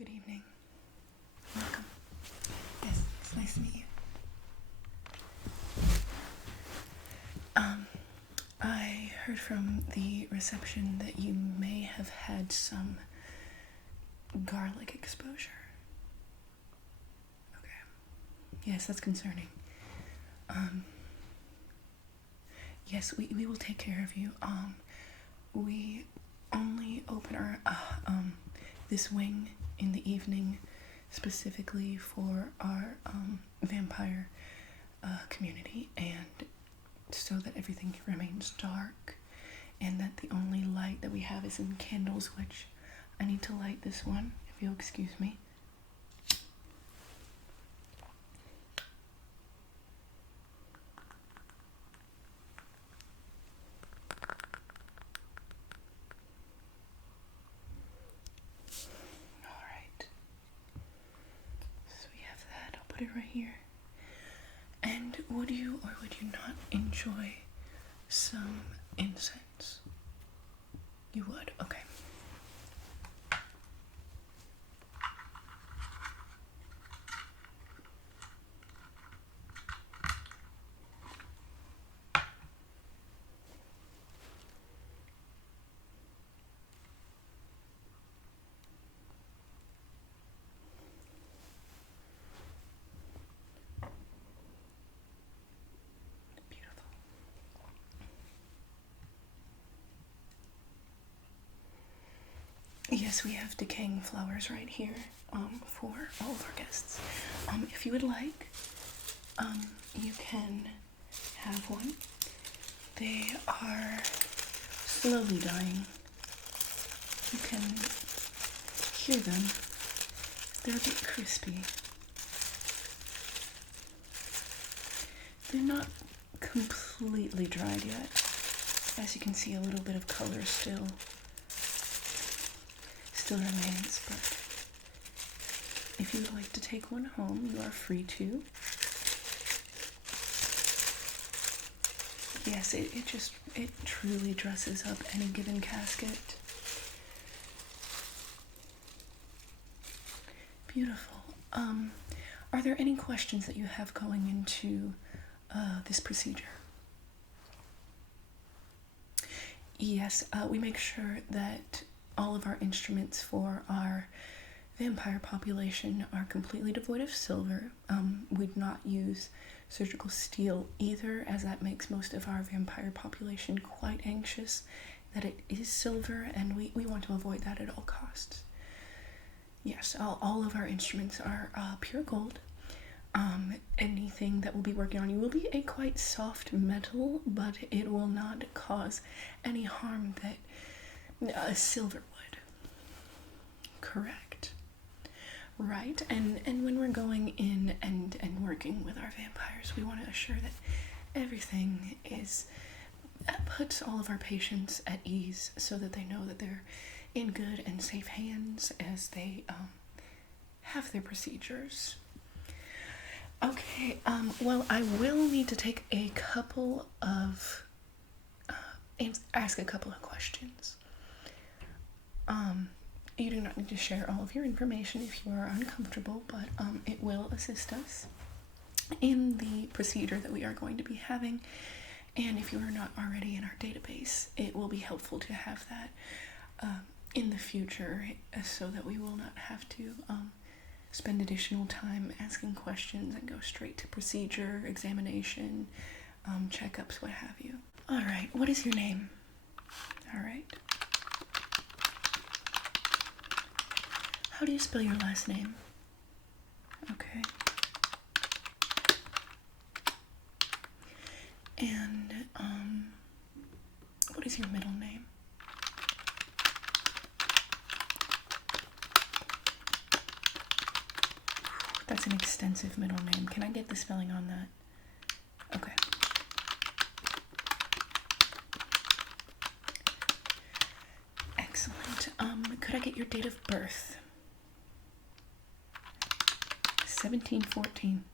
Good evening. Welcome. Yes, it's nice to meet you. I heard from the reception that you may have had some garlic exposure. Okay. Yes, that's concerning. Yes, we will take care of you. We only open our this wing in the evening specifically for our vampire community, and so that everything remains dark, and that the only light that we have is in candles, which I need to light this one, if you'll excuse me. Alright. So we have that. I'll put it right here. And would you or would you not enjoy some incense? You would? Okay. Beautiful. Yes, we have decaying flowers right here for all of our guests. If you would like, you can have one. They are slowly dying. You can hear them. They're a bit crispy. They're not completely dried yet. As you can see, a little bit of color still remains, but if you would like to take one home, you are free to. Yes, it truly dresses up any given casket. Beautiful. Are there any questions that you have going into this procedure? Yes, we make sure that all of our instruments for our vampire population are completely devoid of silver. We do not use surgical steel either, as that makes most of our vampire population quite anxious that it is silver, and we want to avoid that at all costs. Yes, all of our instruments are pure gold. Anything that we'll be working on you will be a quite soft metal, but it will not cause any harm that a silver would. Correct. Right, and when we're going in and working with our vampires, we want to assure that everything puts all of our patients at ease, so that they know that they're in good and safe hands as they have their procedures. Okay, well, I will need to take a couple of ask a couple of questions. You do not need to share all of your information if you are uncomfortable, but it will assist us in the procedure that we are going to be having. And if you are not already in our database, it will be helpful to have that in the future, so that we will not have to spend additional time asking questions and go straight to procedure, examination, checkups, what have you. All right, what is your name? All right. How do you spell your last name? Okay. And, what is your middle name? That's an extensive middle name. Can I get the spelling on that? Okay. Excellent. Could I get your date of birth? 1714.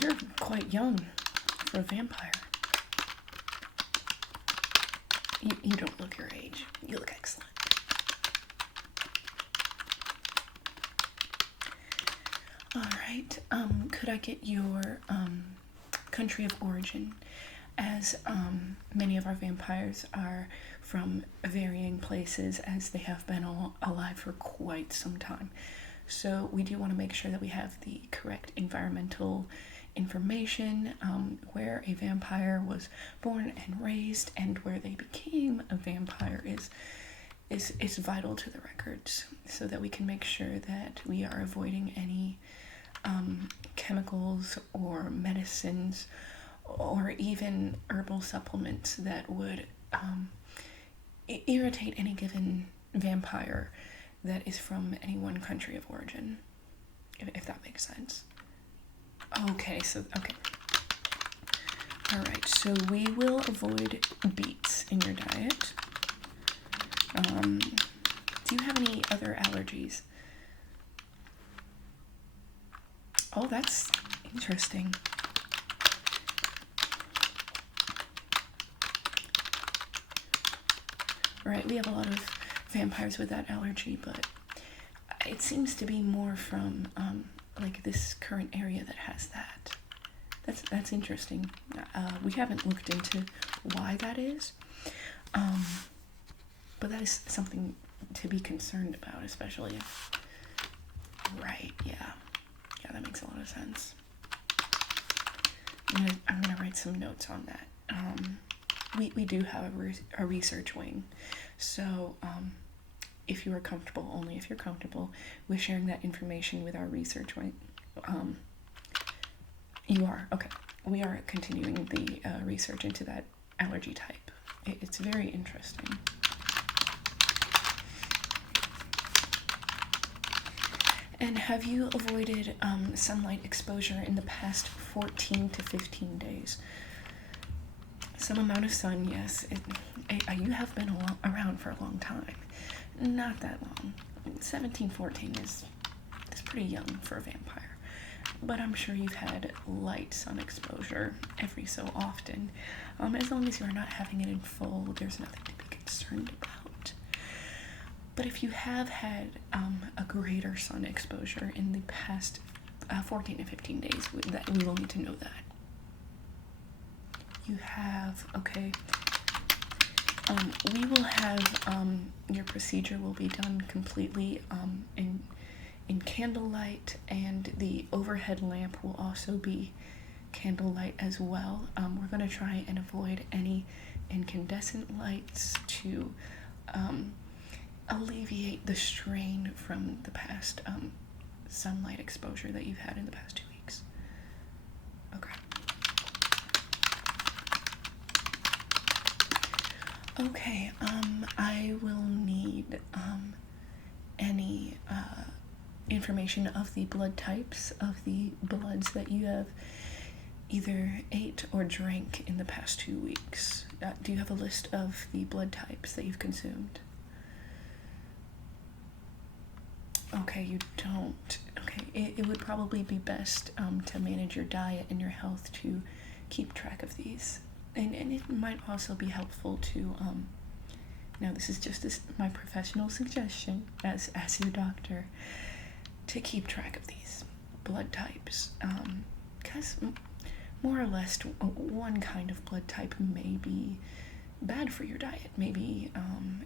You're quite young for a vampire. You don't look your age. You look excellent. All right. Could I get your country of origin? As many of our vampires are from varying places, as they have been alive for quite some time. So we do want to make sure that we have the correct environmental information, where a vampire was born and raised, and where they became a vampire is vital to the records, so that we can make sure that we are avoiding any chemicals or medicines or even herbal supplements that would irritate any given vampire that is from any one country of origin, if that makes sense. Okay, alright, so we will avoid beets in your diet. Do you have any other allergies? Oh, that's interesting. Right, we have a lot of vampires with that allergy, but it seems to be more from like this current area that has that. That's interesting. We haven't looked into why that is, but that is something to be concerned about, especially if. Right, yeah, that makes a lot of sense. I'm gonna write some notes on that. We do have a research wing, so if you are comfortable, only if you're comfortable with sharing that information with our research wing, you are. Okay, we are continuing the research into that allergy type. It's very interesting. And have you avoided sunlight exposure in the past 14 to 15 days? Some amount of sun, yes. You have been around for a long time. Not that long. 17, 14 is pretty young for a vampire. But I'm sure you've had light sun exposure every so often. As long as you're not having it in full, there's nothing to be concerned about. But if you have had a greater sun exposure in the past 14 to 15 days, we will need to know that. You have, okay. We will have, your procedure will be done completely in candlelight, and the overhead lamp will also be candlelight as well. We're going to try and avoid any incandescent lights to alleviate the strain from the past sunlight exposure that you've had in the past 2 weeks. Okay. Okay, I will need any information of the blood types of the bloods that you have either ate or drank in the past 2 weeks. Do you have a list of the blood types that you've consumed? Okay, you don't. Okay, it would probably be best to manage your diet and your health to keep track of these. And it might also be helpful to, now this is just my professional suggestion as your doctor, to keep track of these blood types. Because more or less one kind of blood type may be bad for your diet. Maybe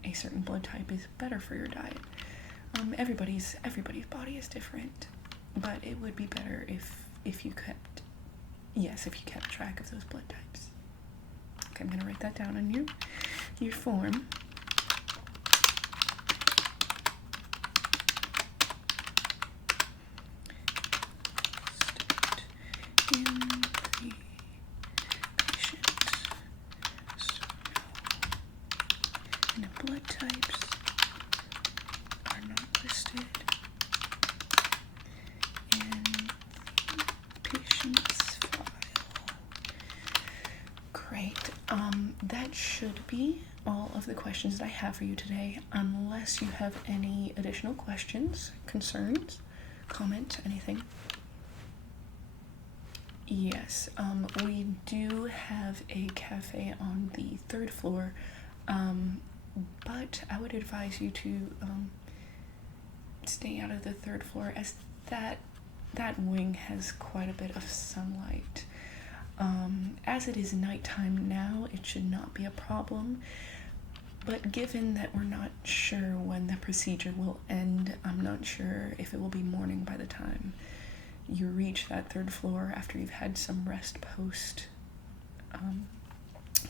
a certain blood type is better for your diet. Everybody's body is different, but it would be better if you kept track of those blood types. Okay, I'm gonna write that down on your form. And the blood types are not listed in the patient's file. Great. That should be all of the questions that I have for you today, unless you have any additional questions, concerns, comments, anything. Yes, we do have a cafe on the 3rd floor, but I would advise you to stay out of the 3rd floor, as that that wing has quite a bit of sunlight. As it is nighttime now, it should not be a problem. But given that we're not sure when the procedure will end, I'm not sure if it will be morning by the time you reach that third floor after you've had some rest post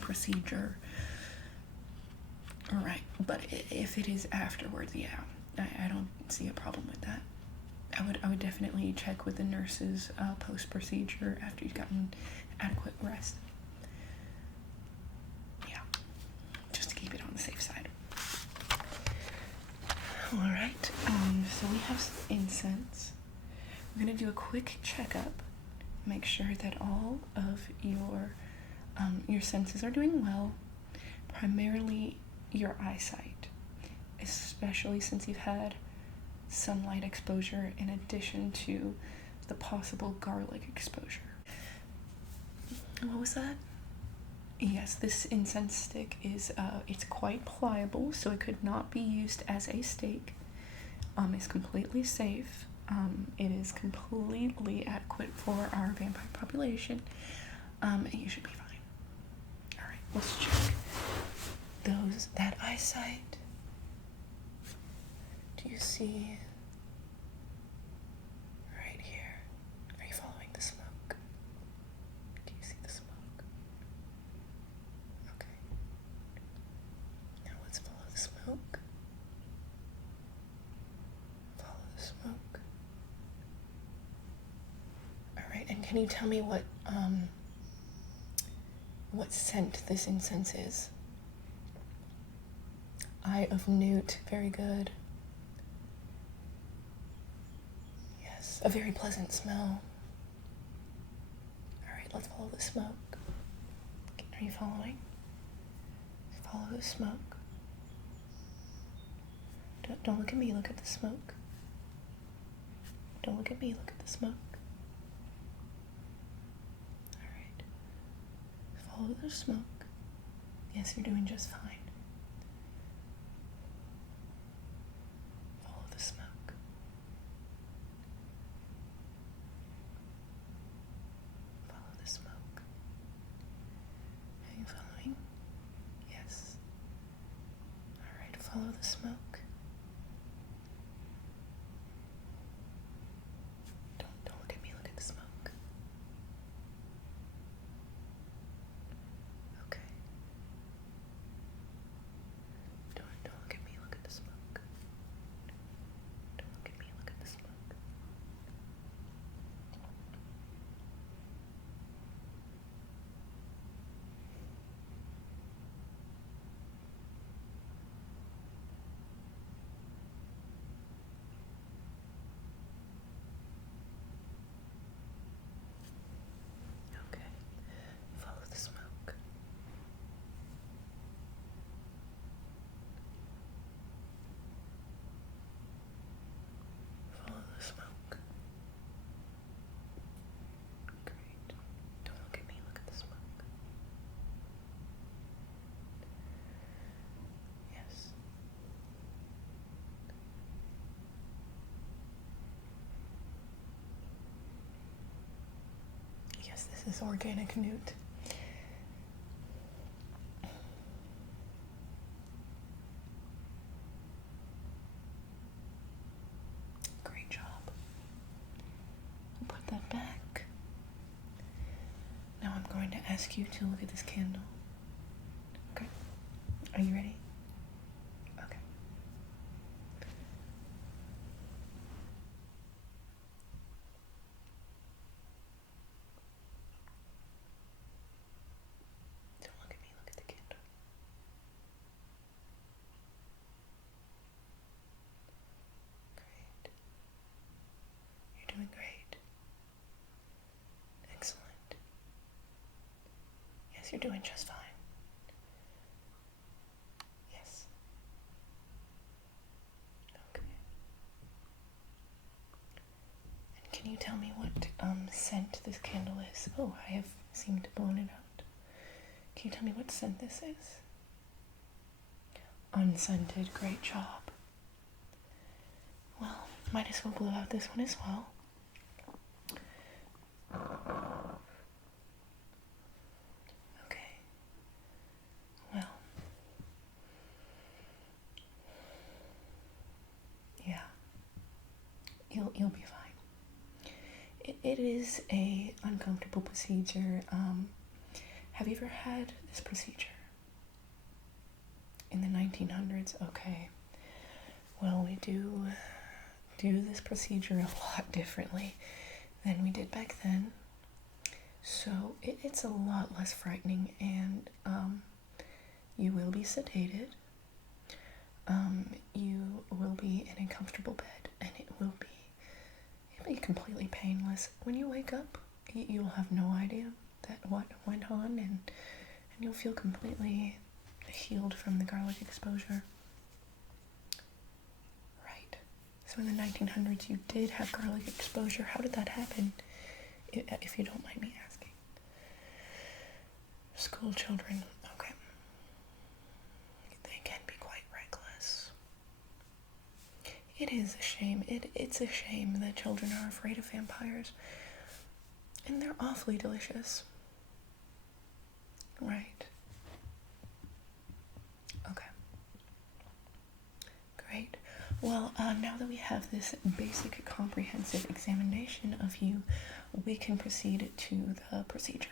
procedure. Alright, but if it is afterwards, yeah, I don't see a problem with that. I would definitely check with the nurses post procedure after you've gotten adequate rest. Yeah, just to keep it on the safe side. Alright, so we have some incense. We're gonna do a quick checkup, make sure that all of your senses are doing well, primarily your eyesight, especially since you've had sunlight exposure in addition to the possible garlic exposure. What was that? Yes, this incense stick is it's quite pliable, so it could not be used as a stake. It's completely safe. It is completely adequate for our vampire population. You should be fine. Alright, let's check that eyesight. Do you see right here? Are you following the smoke? Do you see the smoke? Okay. Now let's follow the smoke. Follow the smoke. Alright, and can you tell me what scent this incense is? Eye of newt, very good. Yes, a very pleasant smell. Alright, let's follow the smoke. Are you following? Follow the smoke. Don't look at me, look at the smoke. Don't look at me, look at the smoke. Alright. Follow the smoke. Yes, you're doing just fine. Follow the smoke. Follow the smoke. Are you following? Yes. Alright, follow the smoke. Don't look at me, look at the smoke. Okay. Don't look at me, look at the smoke. Don't look at me, look at the smoke. Okay. Follow the smoke. Follow the smoke. Great. Don't look at me, look at the smoke. Yes. Yes, this is organic newt. Great job. Put that back. Now I'm going to ask you to look at this candle. Okay. Are you ready? Okay. Don't look at me, look at the candle. Great. You're doing great. Excellent. Yes, you're doing just fine. Yes. Okay. And can you tell me what scent this candle is? Oh, I have seemed to blown it out. Can you tell me what scent this is? Unscented. Great job. Well, might as well blow out this one as well. You'll be fine. It is a uncomfortable procedure. Have you ever had this procedure? In the 1900s? Okay. Well, we do this procedure a lot differently than we did back then. So it's a lot less frightening, and you will be sedated. You will be in a comfortable bed, and it'll be completely painless. When you wake up, you'll have no idea that what went on, and you'll feel completely healed from the garlic exposure. Right. So in the 1900s, you did have garlic exposure. How did that happen, if you don't mind me asking? School children. Okay. They can be quite reckless. It is a shame. It's a shame that children are afraid of vampires. And they're awfully delicious. Right. Okay. Great. Well, now that we have this basic comprehensive examination of you, we can proceed to the procedure.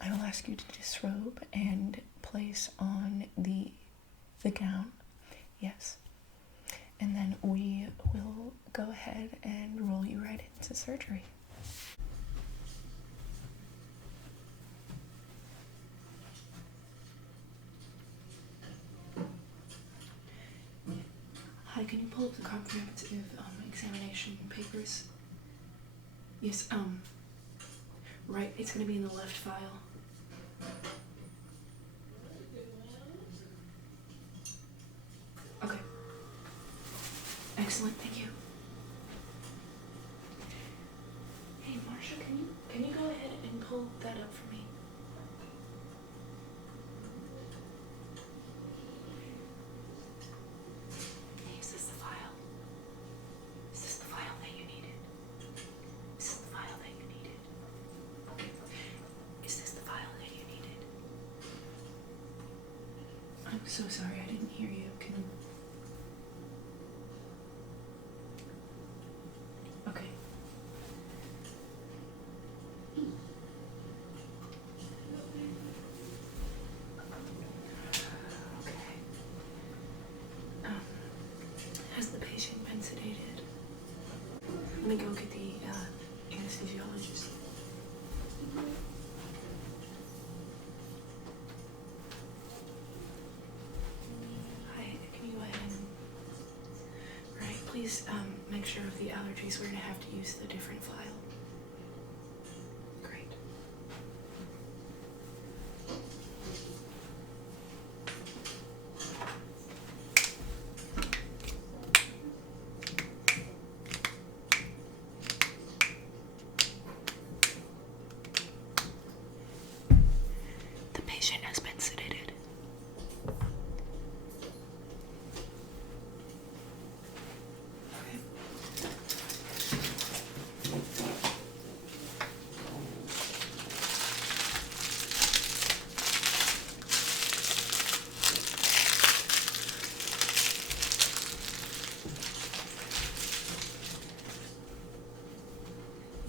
I will ask you to disrobe and place on the gown. Yes. And then we will go ahead and roll you right into surgery. Hi, can you pull up the comprehensive examination papers? Yes, right, it's gonna be in the left file. Okay. Excellent, thank you. Hey, Marsha, can you go ahead and pull that up for me? Hey, is this the file? Is this the file that you needed? Is this the file that you needed? Is this the file that you needed? I'm so sorry, I didn't hear you. Can you... Okay. Okay. Has the patient been sedated? Let me go get the anesthesiologist. Hi, can you go ahead and... Right, please make sure of the allergies. We're going to have to use the different file. Great. The patient has been sedated. Okay.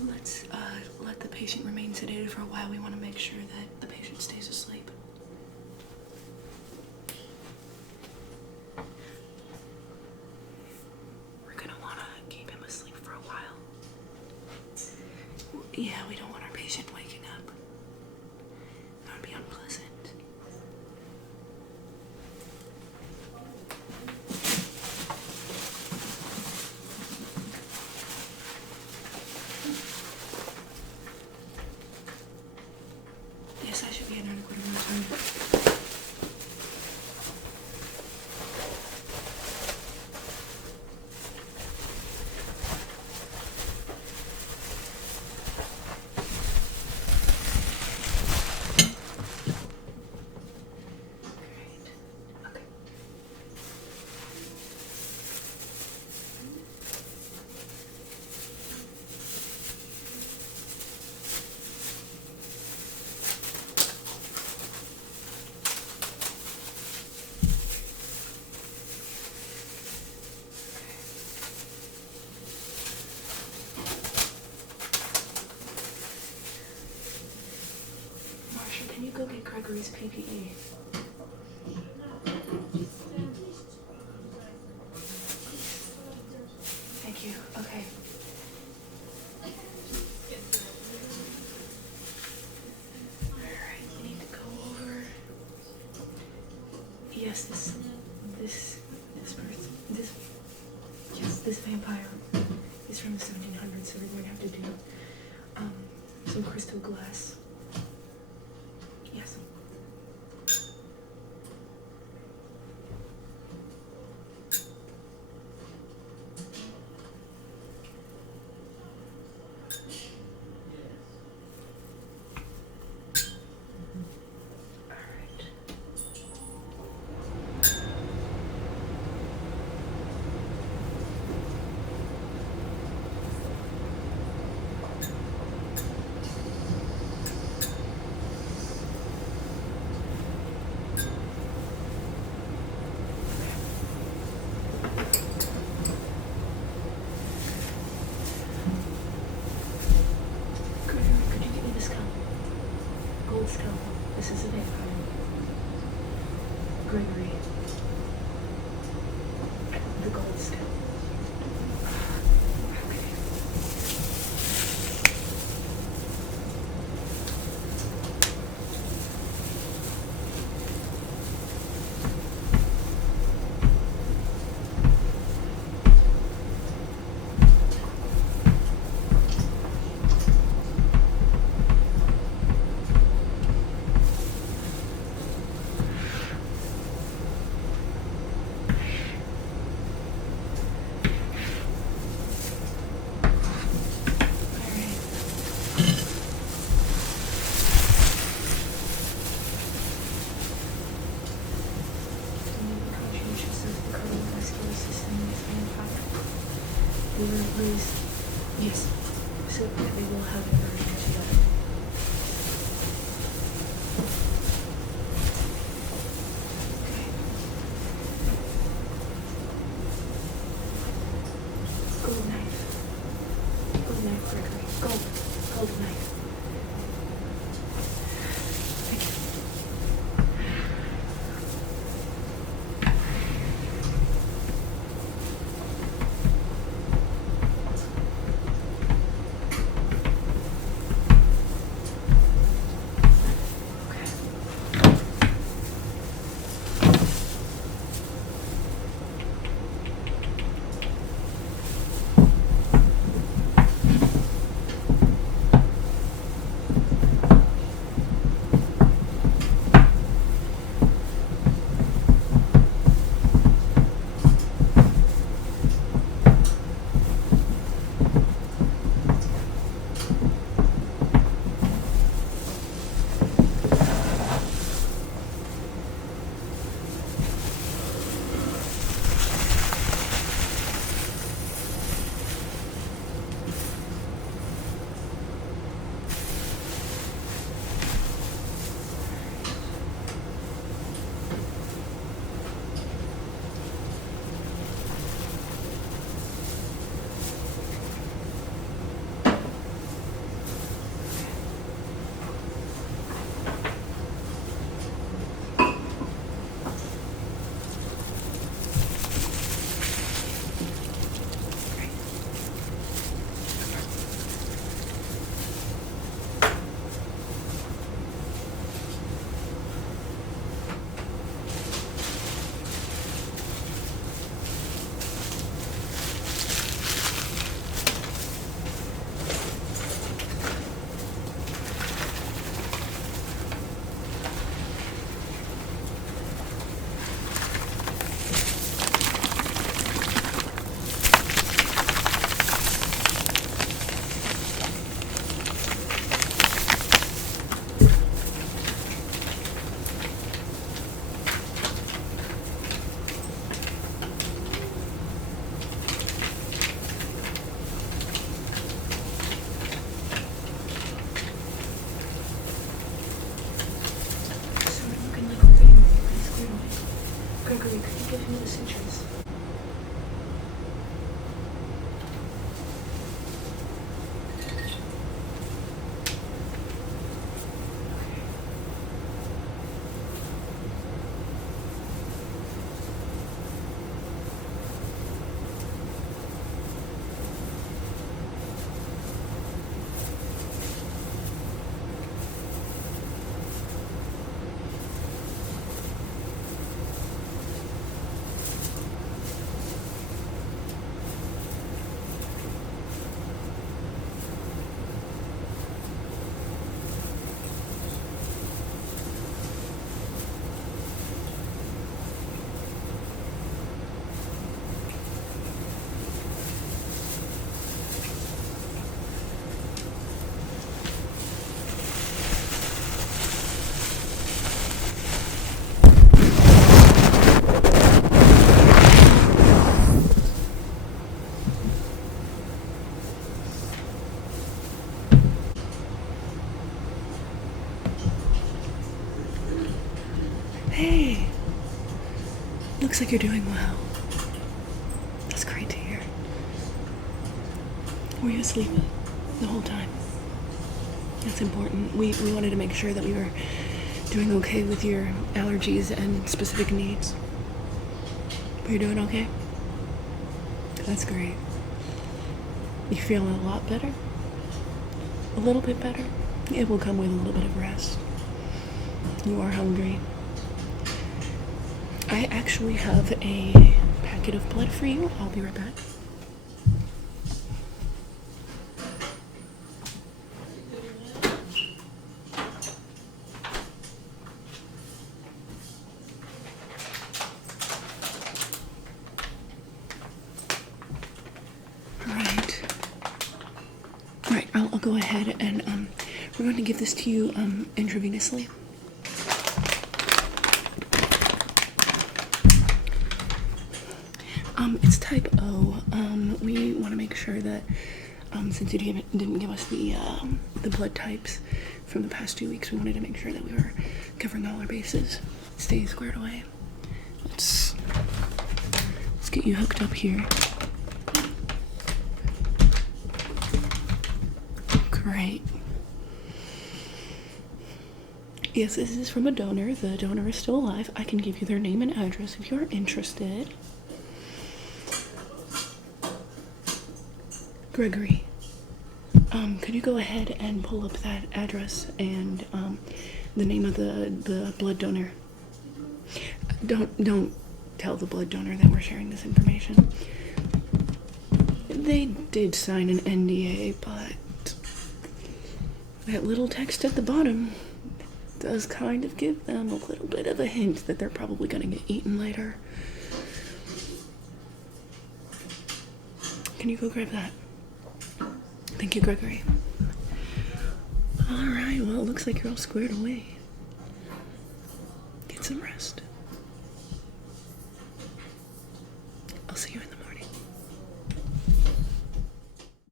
Let's let the patient remain sedated for a while. We want to make sure that the patient stays asleep. We're gonna want to keep him asleep for a while. Yeah, we don't want our patient waking up. That would be unpleasant. Yes, I should be an adequate amount of time. Gregory's PPE. Thank you. Okay. Alright, we need to go over. Yes, this vampire is from the 1700s, so we're going to have to do some crystal glass. Yes. Could you give me the skull? Gold skull. This is a vampire. Gregory. The gold skull. Okay. Yes, so that we will have a version together. Okay. Gold knife. Gold knife, Gregory. Gold knife. Thank you. Looks like you're doing well. That's great to hear. Were you asleep the whole time? That's important. We wanted to make sure that we were doing okay with your allergies and specific needs. But you're doing okay? That's great. You feeling a lot better? A little bit better? It will come with a little bit of rest. You are hungry. I actually have a packet of blood for you. I'll be right back. Right, I'll go ahead and we're going to give this to you intravenously. It's type O. We want to make sure that since you didn't give us the blood types from the past 2 weeks, we wanted to make sure that we were covering all our bases. Stay squared away. Let's get you hooked up here. Great. Yes, this is from a donor. The donor is still alive. I can give you their name and address if you're interested. Gregory, could you go ahead and pull up that address and the name of the blood donor? Don't tell the blood donor that we're sharing this information. They did sign an NDA, but that little text at the bottom does kind of give them a little bit of a hint that they're probably going to get eaten later. Can you go grab that? Thank you, Gregory. Alright, well, it looks like you're all squared away. Get some rest.